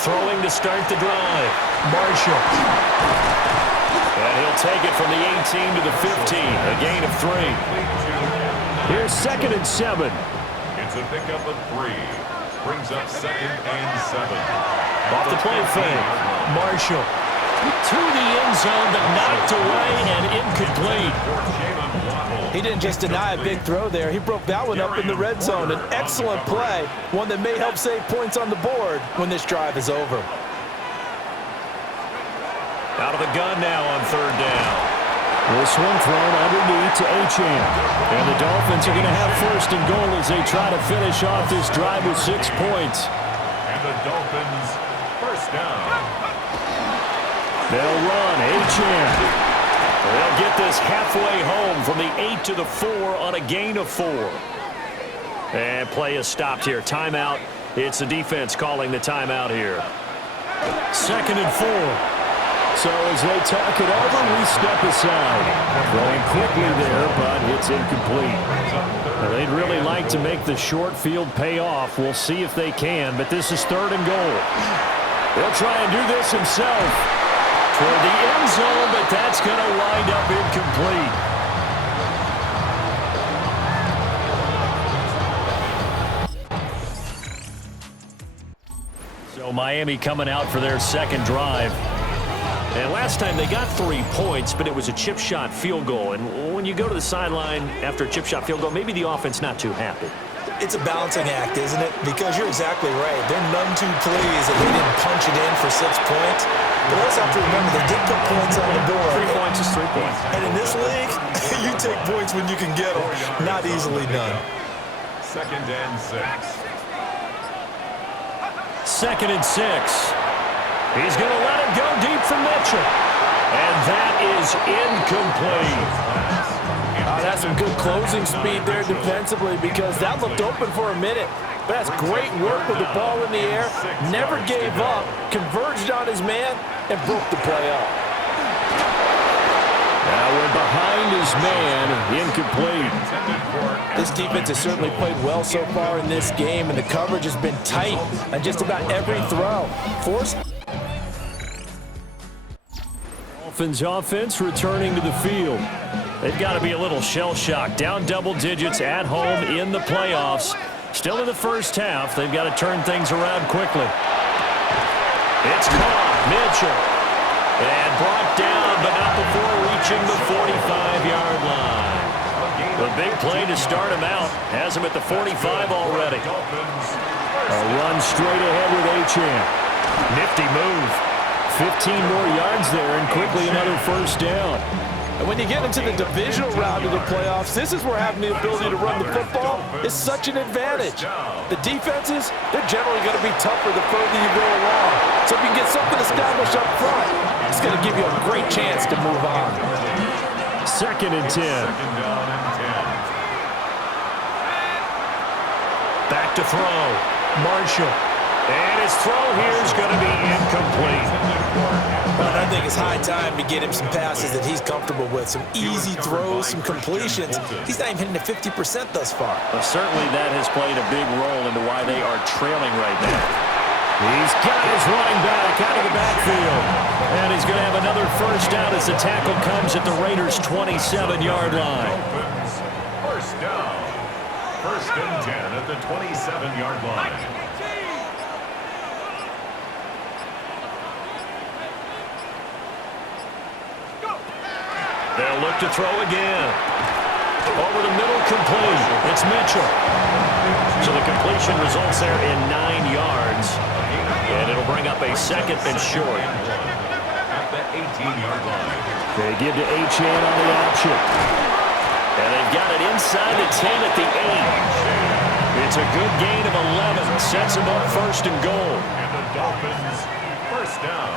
Throwing to start the drive. Marshall. And he'll take it from the 18 to the 15. A gain of 3. Here's 2nd and 7. It's a pickup of 3. Brings up 2nd and 7. Off the play fake. Marshall. To the end zone, but knocked away and incomplete. He didn't just deny a big throw there. He broke that one up in the red zone. An excellent play, one that may help save points on the board when this drive is over. Out of the gun now on 3rd down. This one thrown underneath to Achane. And the Dolphins are going to have 1st and goal as they try to finish off this drive with 6 points. And the Dolphins, 1st down. They'll run. Achane. They'll get this halfway home from the 8 to the 4 on a gain of 4. And play is stopped here. Timeout. It's the defense calling the timeout here. 2nd and 4. So as they talk it over, we step aside. Throwing quickly there, but it's incomplete. Now, they'd really like to make the short field pay off. We'll see if they can, but this is 3rd and goal. He'll try and do this himself. Toward the end zone, but that's going to wind up incomplete. So Miami coming out for their 2nd drive. And last time they got 3 points, but it was a chip shot field goal. And when you go to the sideline after a chip shot field goal, maybe the offense not too happy. It's a balancing act, isn't it? Because you're exactly right. They're none too pleased that they didn't punch it in for 6 points. But we also have to remember they did put points on the board. 3 points is 3 points. And in this league, you take points when you can get them. Not easily done. 2nd and 6. 2nd and 6. He's going to let it go deep for Mitchell. And that is incomplete. That's some good closing speed there defensively because that looked open for a minute. But that's great work with the ball in the air. Never gave up, converged on his man, and broke the play up. Now we're behind his man, incomplete. This defense has certainly played well so far in this game, and the coverage has been tight on just about every throw. Dolphins offense returning to the field. They've got to be a little shell-shocked. Down double digits at home in the playoffs. Still in the first half. They've got to turn things around quickly. It's caught. Mitchell. And brought down, but not before reaching the 45-yard line. The big play to start him out. Has him at the 45 already. A run straight ahead with Achane. Nifty move. 15 more yards there and quickly another 1st down. And when you get into the divisional round of the playoffs, this is where having the ability to run the football is such an advantage. The defenses, they're generally going to be tougher the further you go along. So if you can get something established up front, it's going to give you a great chance to move on. 2nd and 10. Back to throw. Marshall. And his throw here is going to be incomplete. But I think it's high time to get him some passes that he's comfortable with. Some easy throws, some completions. He's not even hitting the 50% thus far. Well, certainly that has played a big role into why they are trailing right now. He's got his running back out of the backfield. And he's going to have another 1st down as the tackle comes at the Raiders' 27-yard line. 1st down. 1st and 10 at the 27-yard line. They'll look to throw again. Over the middle, complete. It's Mitchell. So the completion results there in 9 yards. And it'll bring up a 2nd and short. At the 18-yard line. They give to Achane on the option. And they've got it inside the 10 at the 8. It's a good gain of 11. Sets them up 1st and goal. And the Dolphins, 1st down.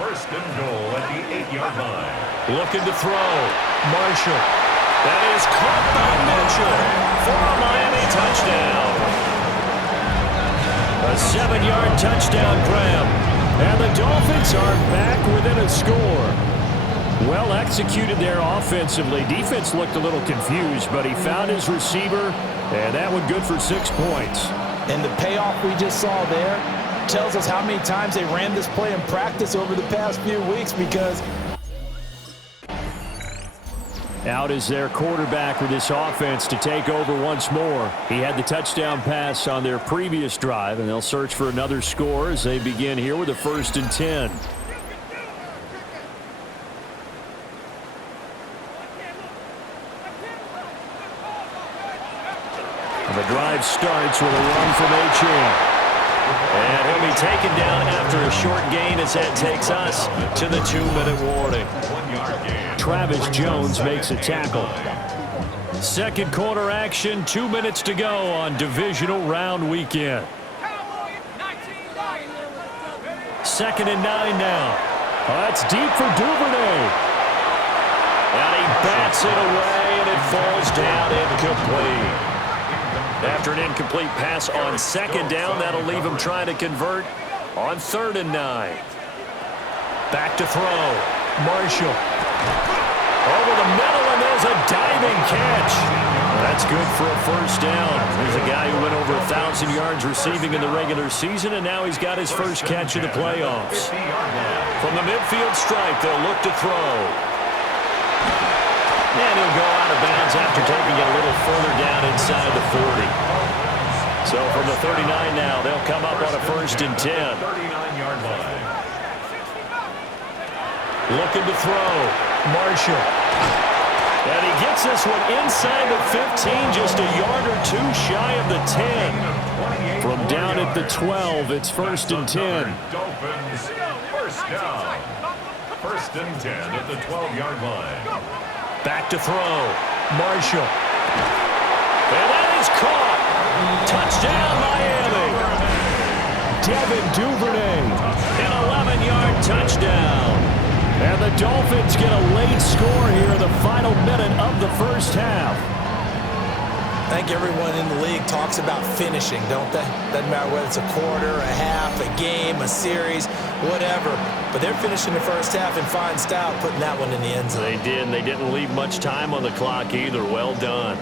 1st and goal at the 8-yard line. Looking to throw. Marshall. That is caught by Mitchell for a Miami touchdown. A 7-yard touchdown grab. And the Dolphins are back within a score. Well executed there offensively. Defense looked a little confused, but he found his receiver, and that one good for 6 points. And the payoff we just saw there, That tells us how many times they ran this play in practice over the past few weeks because out is their quarterback with this offense to take over once more. He had the touchdown pass on their previous drive, and they'll search for another score as they begin here with a 1st and 10. And the drive starts with a run from Achane. And he'll be taken down after a short gain as that takes us to the 2-minute warning. Travis Jones makes a tackle. Second quarter action, 2 minutes to go on divisional round weekend. 2nd and 9 now. Oh, that's deep for Duvernay. And he bats it away, and it falls down incomplete. After an incomplete pass on 2nd down, that'll leave him trying to convert on 3rd and 9. Back to throw. Marshall. Over the middle, and there's a diving catch. That's good for a 1st down. There's a guy who went over 1,000 yards receiving in the regular season, and now he's got his first catch in the playoffs. From the midfield stripe, they'll look to throw. And he'll go out of bounds after taking it a little further down inside the 40. So from the 39 now, they'll come up on a 1st and 10. 39-yard line. Looking to throw. Marshall. And he gets this one inside the 15, just a yard or two shy of the 10. From down at the 12, it's 1st and 10. Dolphins, 1st down. 1st and 10 at the 12-yard line. Back to throw. Marshall. And that is caught. Touchdown, Miami. Devin Duvernay. An 11-yard touchdown. And the Dolphins get a late score here in the final minute of the 1st half. I think everyone in the league talks about finishing, don't they? Doesn't matter whether it's a quarter, a half, a game, a series, whatever. But they're finishing the 1st half in fine style, putting that one in the end zone. They did, and they didn't leave much time on the clock either. Well done.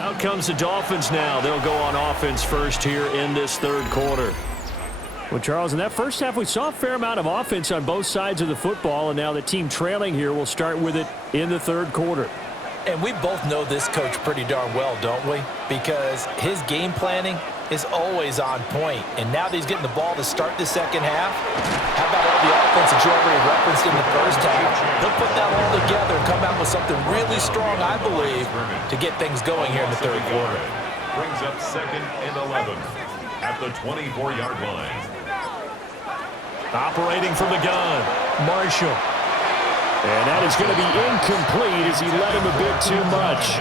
Out comes the Dolphins now. They'll go on offense first here in this 3rd quarter. Well, Charles, in that 1st half, we saw a fair amount of offense on both sides of the football, and now the team trailing here will start with it in the 3rd quarter. And we both know this coach pretty darn well, don't we? Because his game planning is always on point. And now that he's getting the ball to start the 2nd half, how about all the offense that you already referenced in the 1st half? He'll put that all together and come out with something really strong, I believe, to get things going here in the 3rd quarter. Brings up 2nd and 11 at the 24-yard line. Operating from the gun, Marshall. And that is going to be incomplete as he led him a bit too much.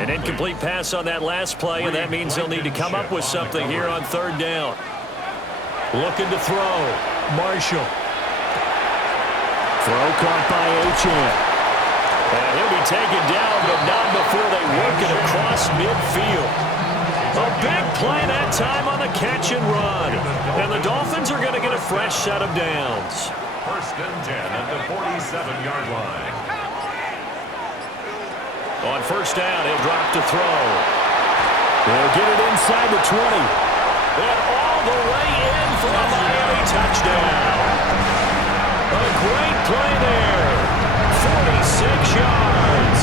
An incomplete pass on that last play, and that means they'll need to come up with something here on 3rd down. Looking to throw, Marshall. Throw caught by Achane. And he'll be taken down, but not before they work it across midfield. A big play that time on the catch and run. And the Dolphins are going to get a fresh set of downs. 1st and 10 at the 47-yard line. On 1st down, he'll drop to throw. They'll get it inside the 20. And all the way in for a Miami touchdown. A great play there. 46 yards.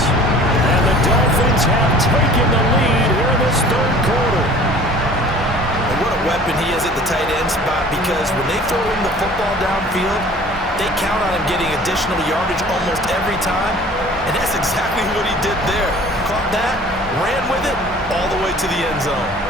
And the Dolphins have taken the lead here in this 3rd quarter. And what a weapon he is at the tight end spot, because when they throw him the football downfield, they count on him getting additional yardage almost every time. And that's exactly what he did there. Caught that, ran with it, all the way to the end zone.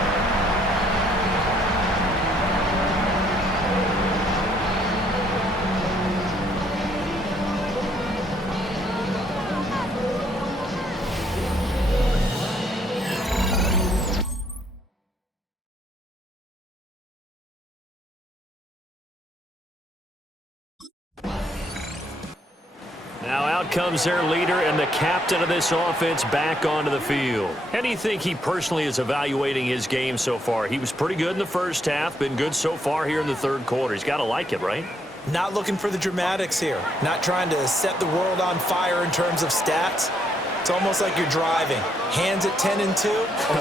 Now out comes their leader and the captain of this offense back onto the field. How do you think he personally is evaluating his game so far? He was pretty good in the first half, been good so far here in the third quarter. He's got to like it, right? Not looking for the dramatics here. Not trying to set the world on fire in terms of stats. It's almost like you're driving. Hands at 10 and 2,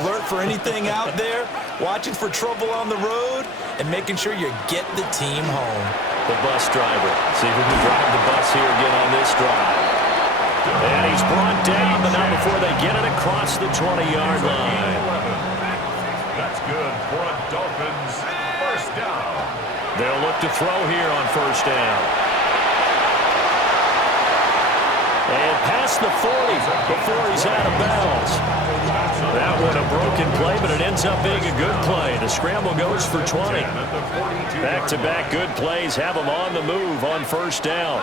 alert for anything out there, watching for trouble on the road, and making sure you get the team home. The bus driver. See who can drive the bus here again on this drive. And he's brought down, but not before they get it across the 20-yard line. That's good for a Dolphins first down. They'll look to throw here on first down. And past the 40 before he's out of bounds. That one a broken play, but it ends up being a good play. The scramble goes for 20. Back-to-back good plays have him on the move on first down.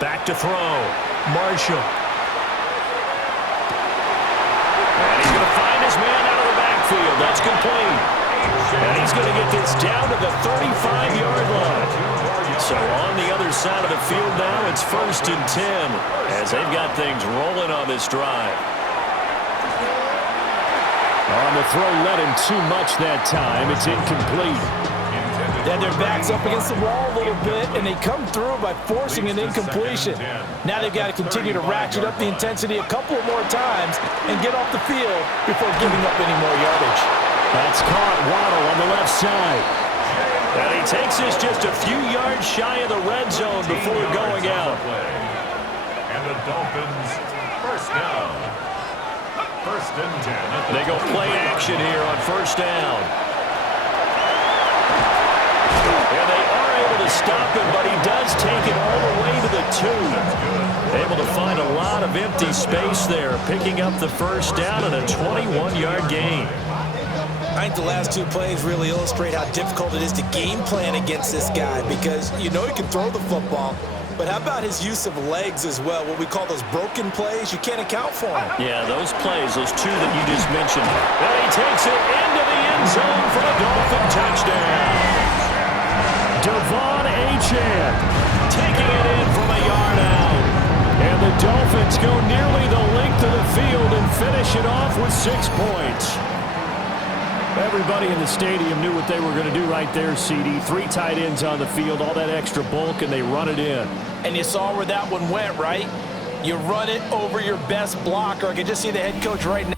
Back to throw. Marshall. And he's going to find his man out of the backfield. That's complete. And he's going to get this down to the 35-yard line. So on the other side of the field now, it's 1st and 10 as they've got things rolling on this drive. On the throw, let him too much that time. It's incomplete. Then their back's up against the wall a little bit, and they come through by forcing an incompletion. Now they've got to continue to ratchet up the intensity a couple more times and get off the field before giving up any more yardage. That's caught. Waddle on the left side. And he takes this just a few yards shy of the red zone before going out. And the Dolphins first down. 1st and 10. They go play action here on first down. And they are able to stop him, but he does take it all the way to the 2. Able to find a lot of empty space there, picking up the first down and a 21-yard gain. I think the last 2 plays really illustrate how difficult it is to game plan against this guy because you know he can throw the football, but how about his use of legs as well, what we call those broken plays? You can't account for them. Yeah, those plays, those 2 that you just mentioned. And he takes it into the end zone for a Dolphin touchdown. Devon Achane Taking it in from a yard out. And the Dolphins go nearly the length of the field and finish it off with 6 points. Everybody in the stadium knew what they were going to do right there, CD. 3 tight ends on the field, all that extra bulk, and they run it in. And you saw where that one went, right? You run it over your best blocker. I can just see the head coach right now.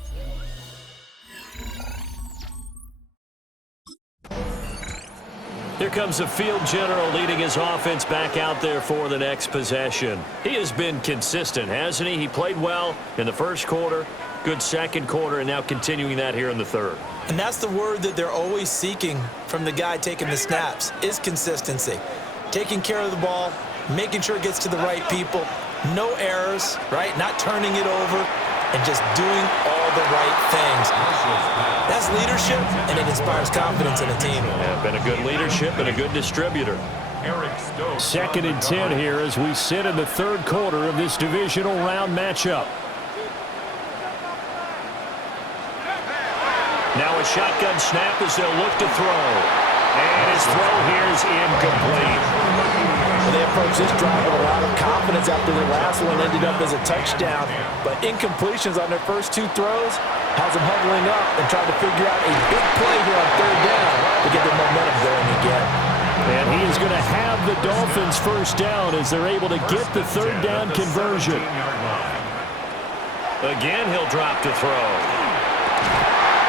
Here comes the field general leading his offense back out there for the next possession. He has been consistent, hasn't he? He played well in the first quarter, good second quarter, and now continuing that here in the third. And that's the word that they're always seeking from the guy taking the snaps, is consistency. Taking care of the ball, making sure it gets to the right people, no errors, right? Not turning it over, and just doing all the right things. That's leadership, and it inspires confidence in a team. Yeah, been a good leadership and a good distributor. 2nd and 10 here as we sit in the third quarter of this divisional round matchup. Now a shotgun snap as they'll look to throw. And his throw here is incomplete. Well, they approached this drive with a lot of confidence after their last one ended up as a touchdown. But incompletions on their first 2 throws has them huddling up and trying to figure out a big play here on 3rd down to get their momentum going again. And he is going to have the Dolphins first down as they're able to get the 3rd down conversion. Again, he'll drop to throw.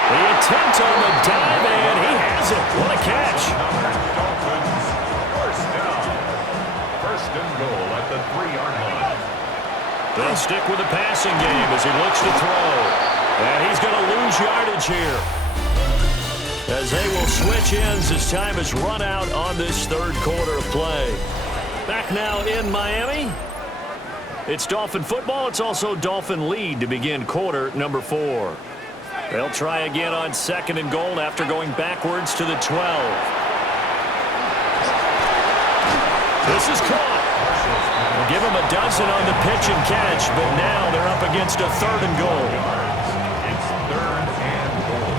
The attempt on the dive, and he has it. What a catch. First down. 1st and goal at the 3-yard line. They'll stick with the passing game as he looks to throw. And he's going to lose yardage here. As they will switch ends as time has run out on this third quarter of play. Back now in Miami. It's Dolphin football. It's also Dolphin lead to begin quarter number 4. They'll try again on 2nd and goal after going backwards to the 12. This is caught. We'll give them a dozen on the pitch and catch, but now they're up against a 3rd and goal. It's 3rd and goal.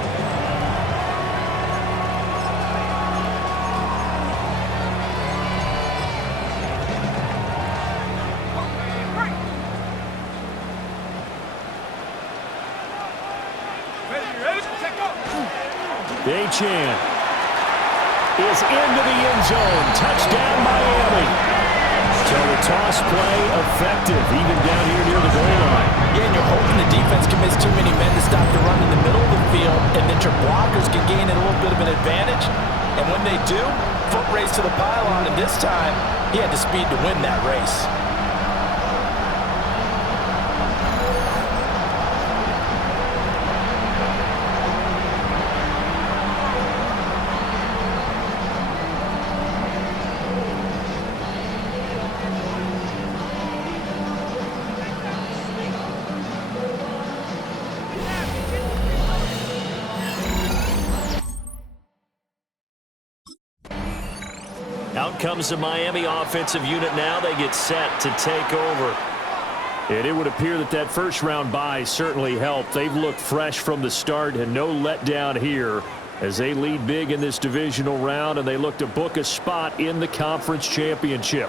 Achane is into the end zone. Touchdown, Miami. So the toss play effective, even down here near the goal line. Yeah, and you're hoping the defense can miss too many men to stop the run in the middle of the field, and that your blockers can gain a little bit of an advantage. And when they do, foot race to the pylon, and this time, he had the speed to win that race. Out comes the Miami offensive unit now. They get set to take over. And it would appear that that first-round bye certainly helped. They've looked fresh from the start and no letdown here as they lead big in this divisional round, and they look to book a spot in the conference championship.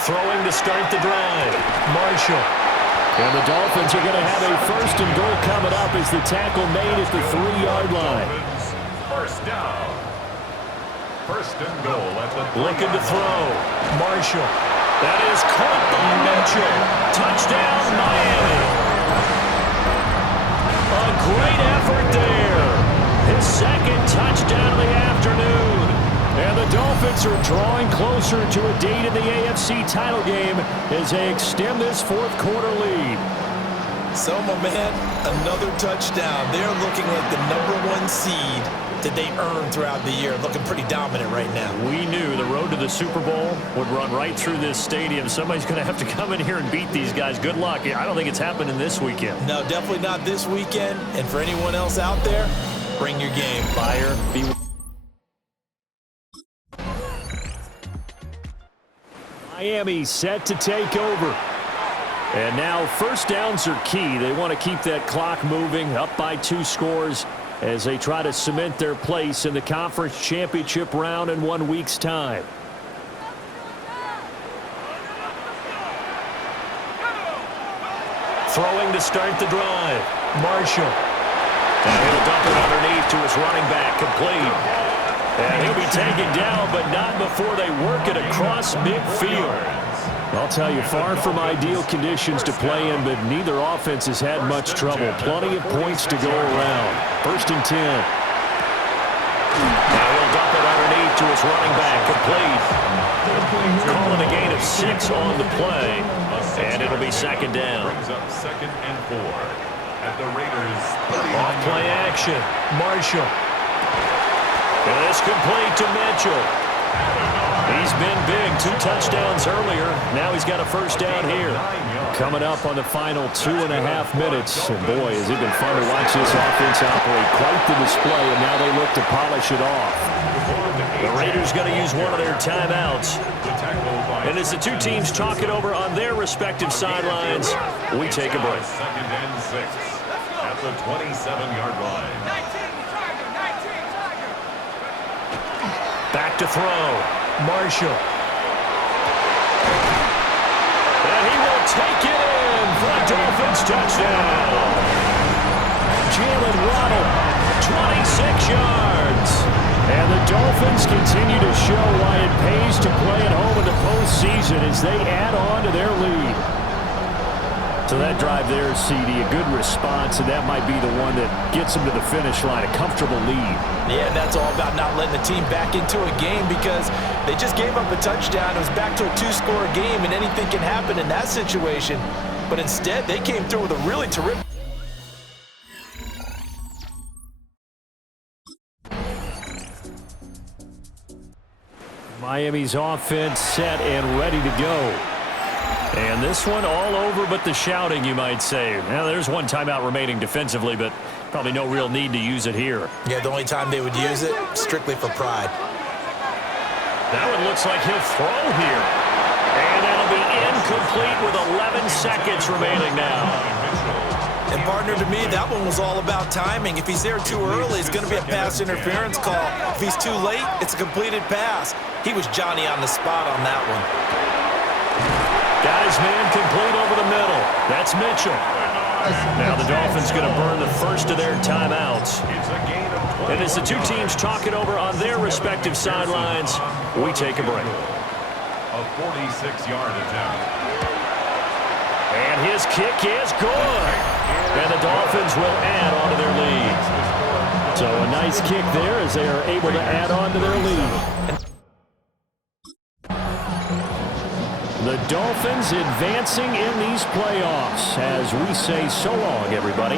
Throwing to start the drive, Marshall. And the Dolphins are going to have a first and goal coming up as the tackle made at the 3-yard line. First down. First and goal at the 3-yard line. Looking to throw, Marshall. That is caught by Mitchell. Touchdown, Miami. A great effort there. His second touchdown of the afternoon. And the Dolphins are drawing closer to a date in the AFC title game as they extend this fourth-quarter lead. So, my man, another touchdown. They're looking like the #1 seed that they earned throughout the year. Looking pretty dominant right now. We knew the road to the Super Bowl would run right through this stadium. Somebody's going to have to come in here and beat these guys. Good luck. I don't think it's happening this weekend. No, definitely not this weekend. And for anyone else out there, bring your game. Fire, be Miami set to take over. And now first downs are key. They want to keep that clock moving, up by 2 scores as they try to cement their place in the conference championship round in 1 week's time. throwing to start the drive. Marshall. And he'll dump it underneath to his running back, complete. And he'll be taken down, but not before they work it across midfield. I'll tell you, far from ideal conditions to play in, but neither offense has had much trouble. Plenty of points to go around. 1st and 10. Now he'll dump it underneath to his running back, complete. Calling a gain of 6 on the play, and it'll be 2nd down. Brings up 2nd and 4 at the Raiders. Off play action, Marshall. And it's complete to Mitchell. He's been big, 2 touchdowns earlier. Now he's got a 1st down here. Coming up on the final 2.5 minutes. And boy, has it been fun to watch this offense operate. Quite the display, and now they look to polish it off. The Raiders going to use one of their timeouts. And as the 2 teams talk it over on their respective sidelines, we take a break. 2nd and 6 at the 27-yard line. Back to throw. Marshall. And he will take it in for a Dolphins touchdown. Jalen Waddle, 26 yards. And the Dolphins continue to show why it pays to play at home in the postseason as they add on to their lead. So that drive there, CD, a good response, and that might be the one that gets them to the finish line, a comfortable lead. Yeah, and that's all about not letting the team back into a game because they just gave up a touchdown. It was back to a 2-score game, and anything can happen in that situation. But instead, they came through with a really terrific. Miami's offense set and ready to go. And this one all over but the shouting, you might say. Now, there's one timeout remaining defensively, but probably no real need to use it here. Yeah, the only time they would use it, strictly for pride. That one looks like he'll throw here. And that'll be incomplete with 11 seconds remaining now. And partner, to me, that one was all about timing. If he's there too early, it's going to be a pass interference call. If he's too late, it's a completed pass. He was Johnny on the spot on that one. Got his man complete over the middle. That's Mitchell. Now the Dolphins going to burn the first of their timeouts. It's a gain of 20. And as the two teams talk it over on their respective sidelines, we take a break. A 46-yard attempt. And his kick is good. And the Dolphins will add on to their lead. So a nice kick there as they are able to add on to their lead. The Dolphins advancing in these playoffs as we say so long, everybody.